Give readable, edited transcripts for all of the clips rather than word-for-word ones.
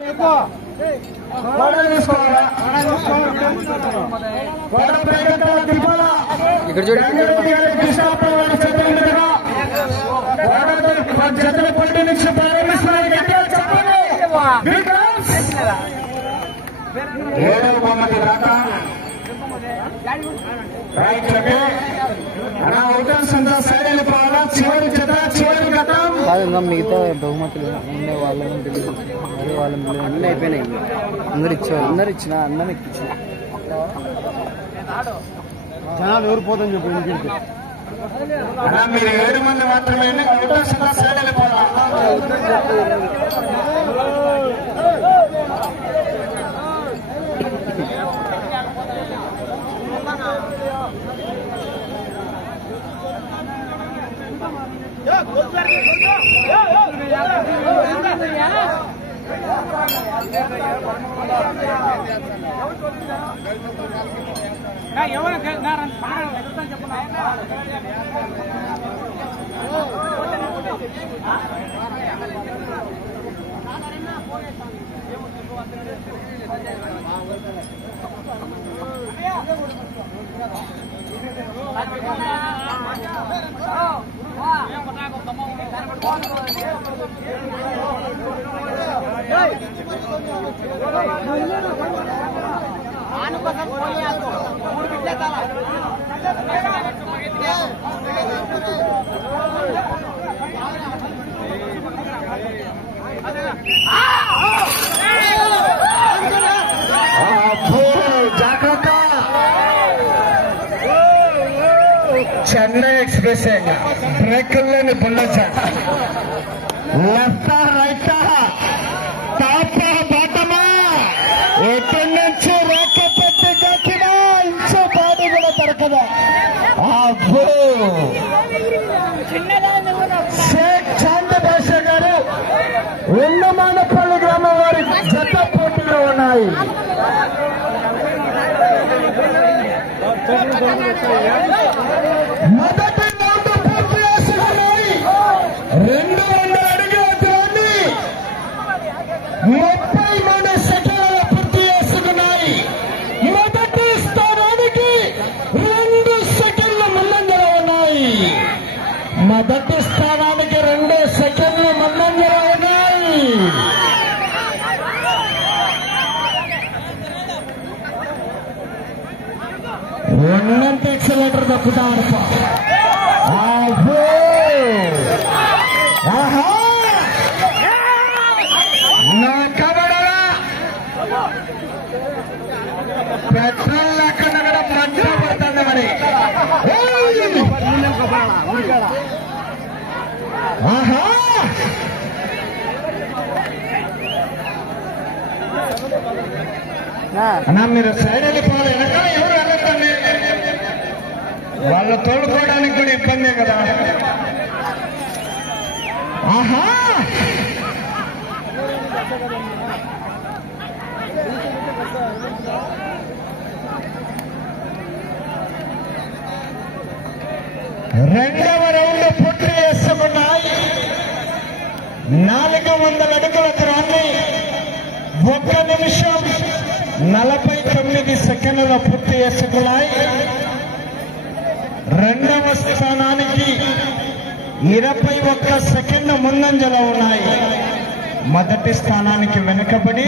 ఇక్కడ చూడండి జతల పోటీ నుంచి ప్రారంభిస్తున్నారు. ఏడవ బొమ్మకి రాక రైట్లకి అలా అవుతాం సంతా సైడ్ వెళ్ళిపోవాలా. చివరి జత చివరి గతం కాదు, మిగతా బహుమతులు ఉండే వాళ్ళని తెలియదు, అదే వాళ్ళని అన్నీ అయిపోయినాయి. అందరు ఇచ్చిన అన్నం ఎక్కించిన జనాలు ఎవరు పోదని చెప్పి ఎందుకంటే అలా మీరు 7 మంది మాత్రమే అవుతాం సంతా సైడ్ వెళ్ళిపోవాలా. జాగ్రత్త, చెన్నై ఎక్స్ప్రెస్ బ్రేకుల్లోని బుల్లెట్ లెఫ్ట్ రైట్ టాప్ బాటమా ఎటు నుంచి రేఖ పెట్టి గట్టిగా ఇంచు బాడీ కూడా దొరకదా. అబ్బో షేక్ చాంద్ బాషా గారు ఉన్నమానపల్లి గ్రామం వారి జత పోటీలో ఉన్నాయి. మొదటి రౌండ్ పూర్తి చేసుకున్నాయి. 200 అడుగుల దూరాన్ని 33 సెకండ్ల పూర్తి చేసుకున్నాయి. మొదటి స్థానానికి 2 సెకండ్లు ముందంజలో ఉన్నాయి. మొదటి స్థానానికి 2 సెకండ్లు ముందంజలో ఉన్నాయి. ఉన్నంత ఎక్సలేటర్ తప్పుతా అనుకో. నా కబడలా పెట్రోల్ లేకుండా కూడా పంట పడుతుంది మరి. అన్నా మీరు సైడ్ వెళ్ళిపోవాలి. వెనక ఎవరు వెళ్ళకండి, వాళ్ళు తోలుకోవడానికి కూడా ఇబ్బందే కదా. ఆహా రెండవ రౌండ్ పూర్తి చేసుకున్నాయి. 400 అడుగుల దూరాన్ని 1 నిమిషం 49 సెకండ్లలో పూర్తి చేసుకున్నాయి. రెండవ స్థానానికి 21 సెకండ్ ముందంజలో ఉన్నాయి. మొదటి స్థానానికి వెనుకబడి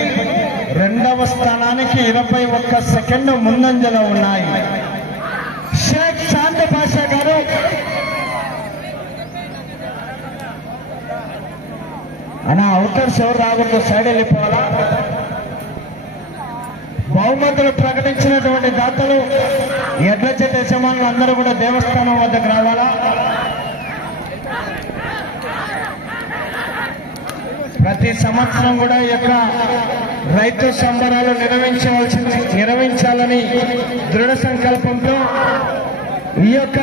రెండవ స్థానానికి 21 సెకండ్ ముందంజలో ఉన్నాయి. షేక్ చాంద్ బాషా గారు అన్నా అవుటర్స్ ఎవరు రాకూడదు, సైడ్ వెళ్ళిపోవాలా. బహుమతులు ప్రకటించినటువంటి దాతలు ఎడ్ల చేత యజమానులు అందరూ కూడా దేవస్థానం వద్దకు రావాలా. ప్రతి సంవత్సరం కూడా ఈ యొక్క రైతు సంబరాలు నిర్వహించాలని దృఢ సంకల్పంతో ఈ యొక్క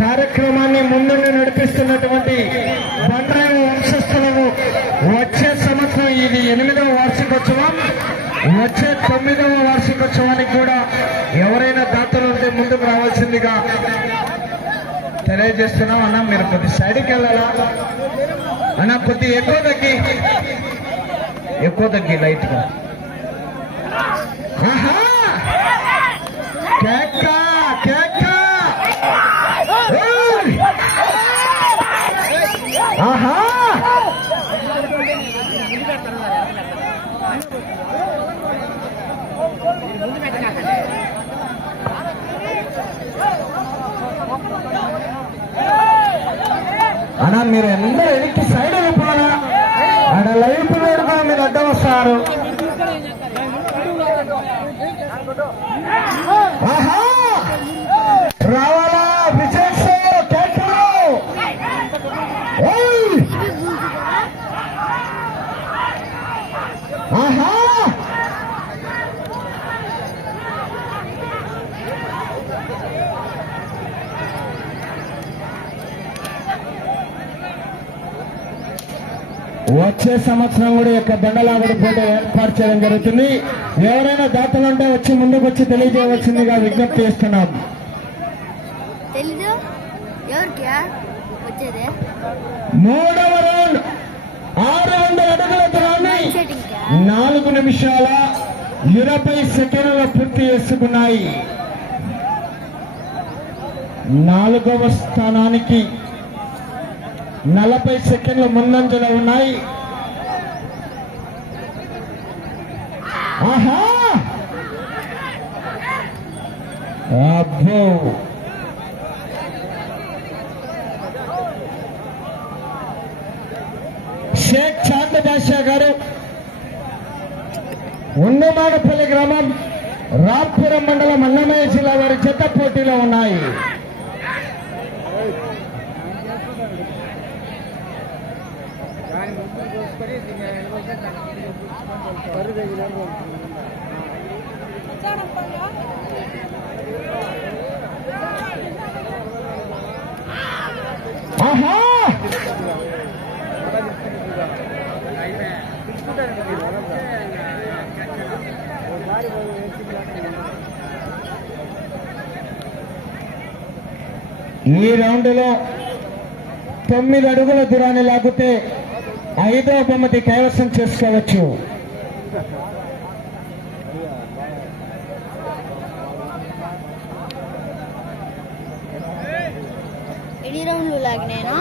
కార్యక్రమాన్ని ముందుండి నడిపిస్తున్నటువంటి బండ్రాయి వంశస్థులను వచ్చే సంవత్సరం ఇది 8వ వార్షికోత్సవం, వచ్చే 9వ వార్షికోత్సవానికి కూడా ఎవరైనా దాతలు ఉంటే ముందుకు రావాల్సిందిగా తెలియజేస్తున్నాం. అన్న మీరు కొద్ది సైడ్కి వెళ్ళాలా అన్న, కొద్ది ఎక్కువ తగ్గి ఎక్కువ తగ్గి లైట్ గా. ఆహా కేక కేక. ఏయ్! ఆహా అన్నా మీరు అందరూ వెనక్కి సైడ్ వెళ్ళిపోనా? ఆడ లైవ్ పిల్లడుగా మీరు అడ్డం వస్తారు. ఆహా రావాలా విజయ్ కేకలు. ఆహా వచ్చే సంవత్సరం కూడా యొక్క బండలాగడి పోటీ ఏర్పాటు చేయడం జరుగుతుంది. ఎవరైనా దాతలుంటే వచ్చి ముందుకు వచ్చి తెలియజేయవలసిందిగా విజ్ఞప్తి చేస్తున్నాం. తెలీదు ఎవరికి వచ్చేది. 3వ రౌండ్ 600 అడుగుల దూరాన్ని 4 నిమిషాల 20 సెకండ్లు పూర్తి చేసుకున్నాయి. 4వ స్థానానికి 40 సెకండ్లు ముందంజలో ఉన్నాయి. ఆహా అబ్బో షేక్ చాంద్ బాషా గారు ఉన్నమాడపల్లి గ్రామం రాంపురం మండలం అన్నమయ్య జిల్లా వారి జత పోటీలో ఉన్నాయి. ఆహా ఈ రౌండ్ లో 9 అడుగుల దూరాన్ని లాగితే 5వ బహుమతి కైవసం చేసుకోవచ్చు. ఎన్ని రౌండ్లు లాగినాను?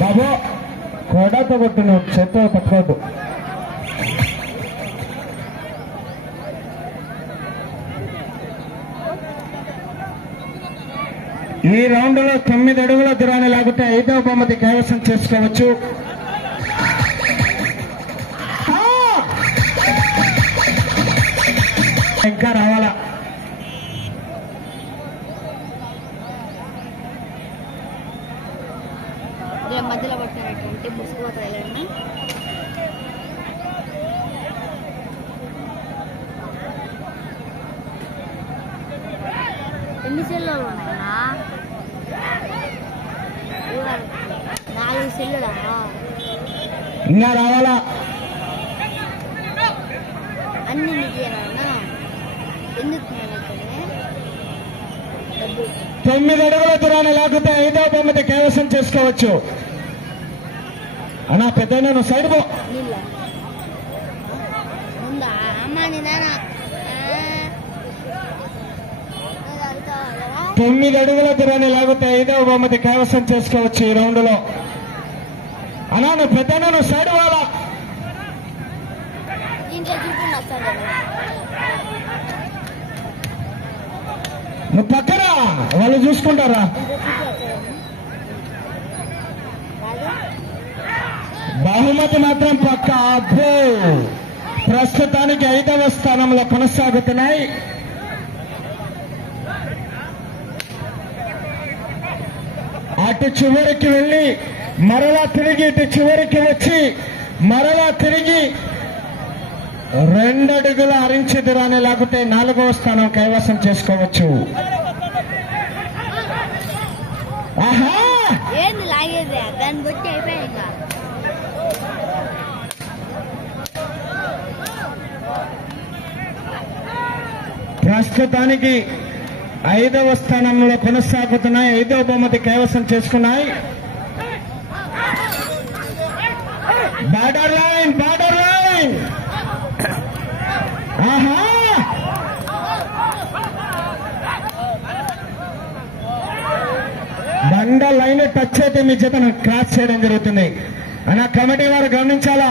బాబు కొడతో కొట్టు, నువ్వు చేత్తో పట్టుకోవద్దు. ఈ రౌండ్ లో 9 అడుగుల దూరాన్ని లాగితే 5వ బహుమతి కైవసం చేసుకోవచ్చు. ఇంకా రావాలా? మధ్యలో పట్టినటువంటి ముసుగుపోతాయి. ఎన్ని సెల్లు ఉన్నాయన్నా? 4 సెల్లుడా? ఇంకా రావాలా? అన్ని నీకేనా? ఎందుకు 9 అడుగుల దూరాన్ని లాగితే 5వ బహుమతి కైవసం చేసుకోవచ్చు. అన్నా పెద్ద నేను సైడ్ పో. 9 అడుగుల దూరాన్ని లాగితే 5వ బహుమతి కైవసం చేసుకోవచ్చు ఈ రౌండ్ లో. అన్నా నువ్వు పెద్ద నేను సైడ్ పోవాలా? నువ్వు పక్కన వాళ్ళు చూసుకుంటారా? బహుమతి మాత్రం పక్క. అబ్బో ప్రస్తుతానికి 5వ స్థానంలో కొనసాగుతున్నాయి. అటు చివరికి వెళ్ళి మరలా తిరిగి ఇటు చివరికి వచ్చి మరలా తిరిగి 2 అడుగుల అరించి దూరాన్ని లాగితే 4వ స్థానం కైవసం చేసుకోవచ్చు. ఆహా ఏంది లాగేది? దాన్ని బట్టి అయిపోయాయి. ప్రస్తుతానికి 5వ స్థానంలో కొనసాగుతున్నాయి. 5వ బహుమతి కైవసం చేసుకున్నాయి. బార్డర్ లైన్ ఆహా బండ లైన్ టచ్ అయితే మీ జతను క్రాస్ చేయడం జరుగుతుంది. అన్న కమిటీ వారు గమనించాలా.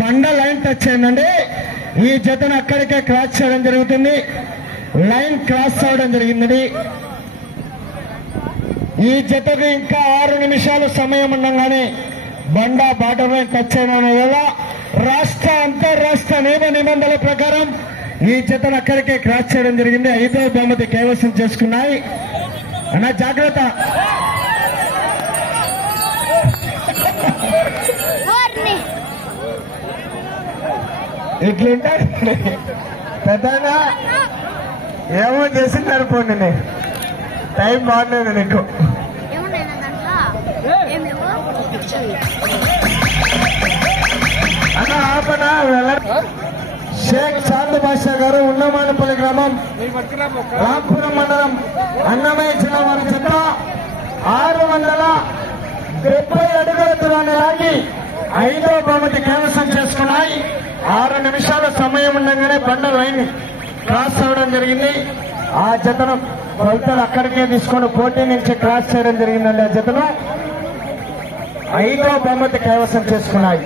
బండ లైన్ టచ్ అయిందండి. ఈ జతను అక్కడికే క్రాస్ చేయడం జరుగుతుంది. లైన్ క్రాస్ అవడం జరిగింది. ఈ జతకు ఇంకా 6 నిమిషాలు సమయం ఉండగానే బండ బార్డర్ లైన్ టచ్ అయిన వల్ల రాష్ట్ర అంతర్రాష్ట్ర నియమ నిబంధనల ప్రకారం ఈ జతను అక్కడికే క్రాస్ చేయడం జరిగింది. 5వ బహుమతి కైవసం చేసుకున్నాయి. అన్న జాగ్రత్త. ఇట్లుంటే పెద్దనా ఏమో చేసింది పోండి. టైం బాగలేదు నీకు. అన్న ఆపనా షేక్ సాద్ బాషా గారు ఉన్నమానపల్లి గ్రామం రాంపురం మండలం అన్నమయ్య జిల్లా వారి చెత్త 670 అడుగుల దూరాన్ని లాగి 5వ బహుమతి కైవసం చేసుకున్నాయి. 6 నిమిషాల సమయం ఉండగానే బండ లైన్ క్రాస్ అవడం జరిగింది. ఆ జతను కొలతలు అక్కడికే తీసుకొని పోటీ నుంచి క్రాస్ చేయడం జరిగిందండి. ఆ జతను 5వ బహుమతి కైవసం చేసుకున్నాయి.